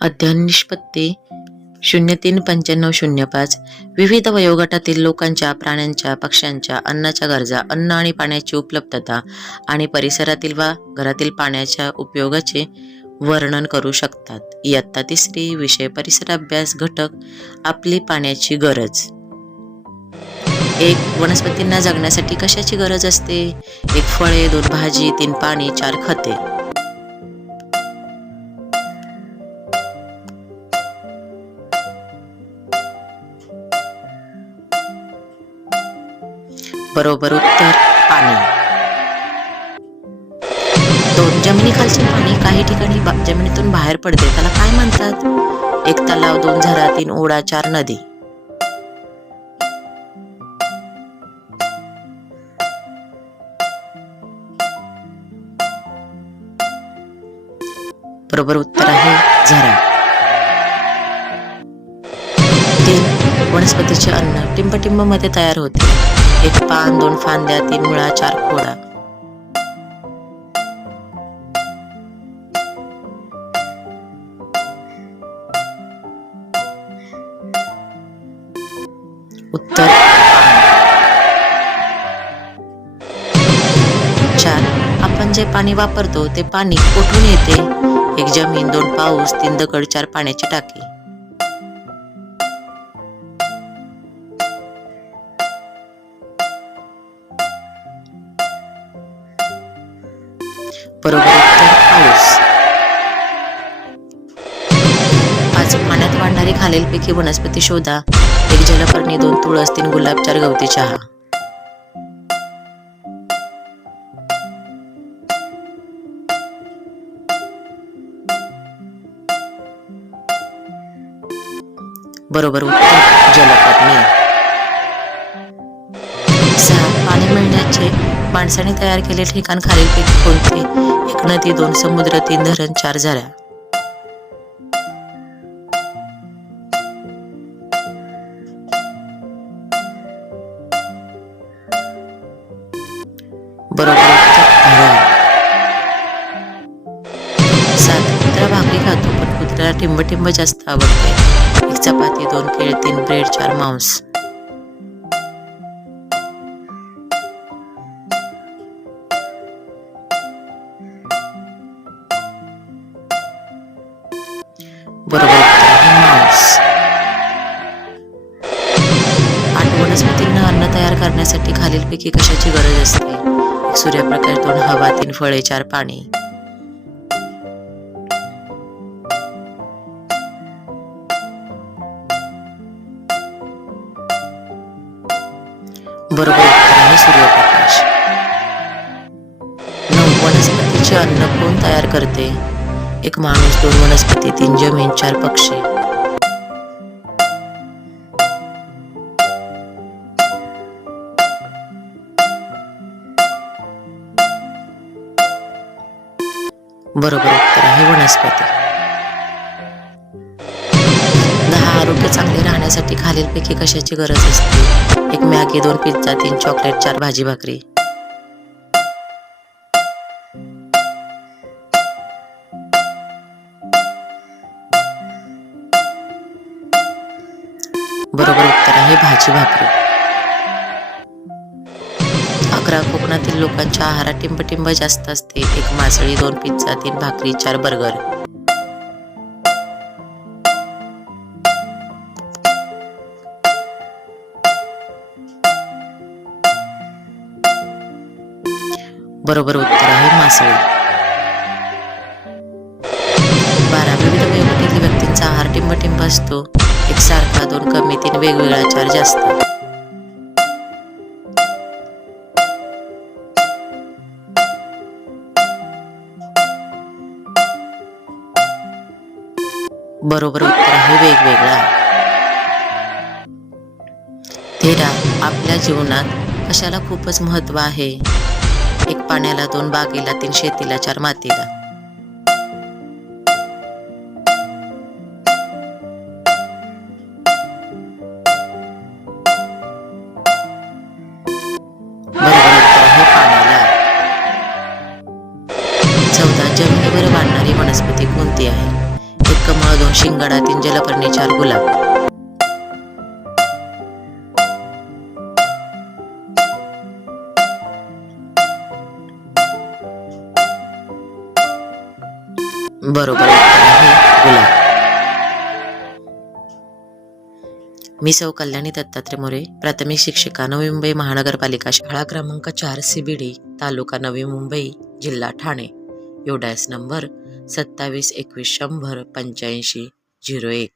अध्ययन निष्पत्ती शून्य तीन पंच्याण्णव शून्य पाच विविध वयोगटातील लोकांच्या प्राण्यांच्या पक्ष्यांच्या अन्नाच्या गरजा अन्न आणि पाण्याची उपलब्धता आणि परिसरातील वा घरातील पाण्याच्या उपयोगाचे वर्णन करू शकतात. इयत्ता तिसरी विषय परिसर अभ्यास घटक आपली पाण्याची गरज. एक वनस्पतींना जगण्यासाठी कशाची गरज असते? एक फळे दोन भाजी तीन पाणी चार खते. बरोबर उत्तर पाणी. दोन जमिनीखालचे पाणी काही ठिकाणी जमिनीतून बाहेर पडते. त्याला काय म्हणतात? एक तलाव दोन झरा तीन ओढा चार नदी. बरोबर उत्तर आहे झरा. वनस्पतीचे अन्न टिंबटिंबमध्ये तयार होते. एक पान दोन फांद्या तीन मुळा चार खोडा. उत्तर. चार. आपण जे पाणी वापरतो ते पाणी कुठून येते? एक जमीन दोन पाऊस तीन दगड चार पाण्याची टाकी. बरोबर उत्तर पाऊस पाच पाण्यात वाढणारी खालीलपैकी वनस्पती शोधा. एक जलपर्णी दोन तुळस तीन गुलाब चार गवती चहा. बरोबर उत्तर जलपर्णी. माणसाने तयार केले ठिकाण खालीलपैकी कोणते एक नदी दोन समुद्र तीन धरण चार झऱ्या. बरोबर सात कुत्रा भाकरी खातो पण कुत्र्याला टिंब टिंब जास्त आवडते. एक चपाती दोन केळ तीन ब्रेड चार मांस. बरोबर उत्तर आहे मांस आठ वनस्पतींना अन्न तयार करण्यासाठी खालीलपैकी कशाची गरज असते? एक सूर्यप्रकाश दोन हवा तीन फळे चार पाणी. बरोबर उत्तर आहे सूर्यप्रकाश. नऊ वनस्पतीचे अन्न कोण तयार करते? एक माणूस दोन वनस्पती तीन जमीन चार पक्षी. बरोबर उत्तर आहे वनस्पती. दहा आरोग्य चांगले राहण्यासाठी खालीलपैकी कशाची गरज असते? एक मॅगी दोन पिझ्झा तीन चॉकलेट चार भाजी भाकरी. बरोबर उत्तर आहे भाजी भाकरी. अकरा कोकणातील लोकांच्या आहारात टिंबटिंब जास्त असते. एक मासळी दोन पिझ्झा तीन भाकरी चार बर्गर. बरोबर उत्तर आहे मासळी. बारा विविध वयोगटातील व्यक्तींचा आहार टिंबटिंब असतो. एक सारखा दोन कमी तीन वेगवेगळा चार जास्त. बरोबर उत्तर आहे वेगवेगळा. तेरा आपल्या जीवनात कशाला खूपच महत्त्व आहे? एक पाण्याला दोन बागेला तीन शेतीला चार मातीला. वनस्पती कोणती आहे? एक कमळ दोन शिंगाडा तीन जलपर्णी चार गुलाब. बरोबर आहे मी सौ कल्याणी दत्तात्रय मोरे प्राथमिक शिक्षिका नवी मुंबई महानगरपालिका शाळा क्रमांक चार सीबीडी तालुका नवी मुंबई जिल्हा ठाणे. योडॅस नंबर. सत्तावीस एकवीस शंभर पंच्याऐंशी झिरो एक.